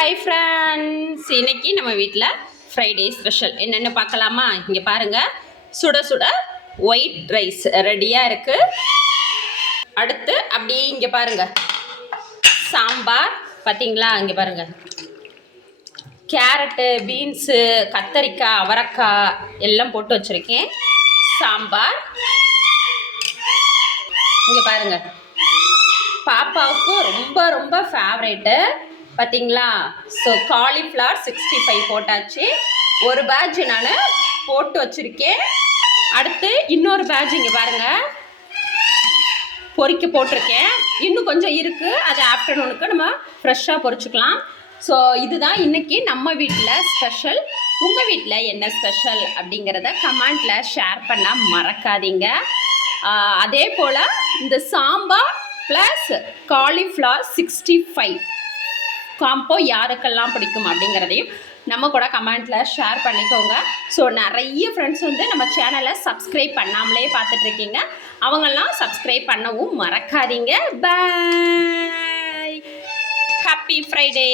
Hi friends, இன்னைக்கு நம்ம வீட்டில் ஃப்ரைடே ஸ்பெஷல் என்னென்னு பார்க்கலாமா? இங்கே பாருங்கள், சுட சுட ஒயிட் ரைஸ் ரெடியாக இருக்குது. அடுத்து அப்படியே இங்கே பாருங்கள், சாம்பார் பார்த்தீங்களா? இங்கே பாருங்கள், கேரட்டு, பீன்ஸு, கத்தரிக்காய், அவரைக்காய் எல்லாம் போட்டு வச்சுருக்கேன். சாம்பார் இங்கே பாருங்கள், பாப்பாவுக்கு ரொம்ப ரொம்ப ஃபேவரேட்டு பார்த்தீங்களா? ஸோ காலிஃப்ளவர் 65 போட்டாச்சு. ஒரு பேட்ச் நான் போட்டு வச்சுருக்கேன். அடுத்து இன்னொரு பேட்ச் இங்கே பாருங்கள், பொரிக்க போட்டிருக்கேன். இன்னும் கொஞ்சம் இருக்குது, அது ஆஃப்டர்நூனுக்கு நம்ம ஃப்ரெஷ்ஷாக பொரிச்சுக்கலாம். ஸோ இதுதான் இன்றைக்கி நம்ம வீட்டில் ஸ்பெஷல். உங்கள் வீட்டில் என்ன ஸ்பெஷல் அப்படிங்கிறத கமெண்ட்டில் ஷேர் பண்ண மறக்காதீங்க. அதே போல் இந்த சாம்பார் ப்ளஸ் காலிஃப்ளவர் 65 காம்போ யாருக்கெல்லாம் பிடிக்கும் அப்படிங்கிறதையும் நம்ம கூட கமெண்ட்டில் ஷேர் பண்ணிக்கோங்க. ஸோ நிறைய ஃப்ரெண்ட்ஸ் வந்து நம்ம சேனலை சப்ஸ்கிரைப் பண்ணாமலே பார்த்துட்ருக்கீங்க. அவங்கெல்லாம் சப்ஸ்கிரைப் பண்ணவும் மறக்காதீங்க. பாய், ஹாப்பி ஃப்ரைடே.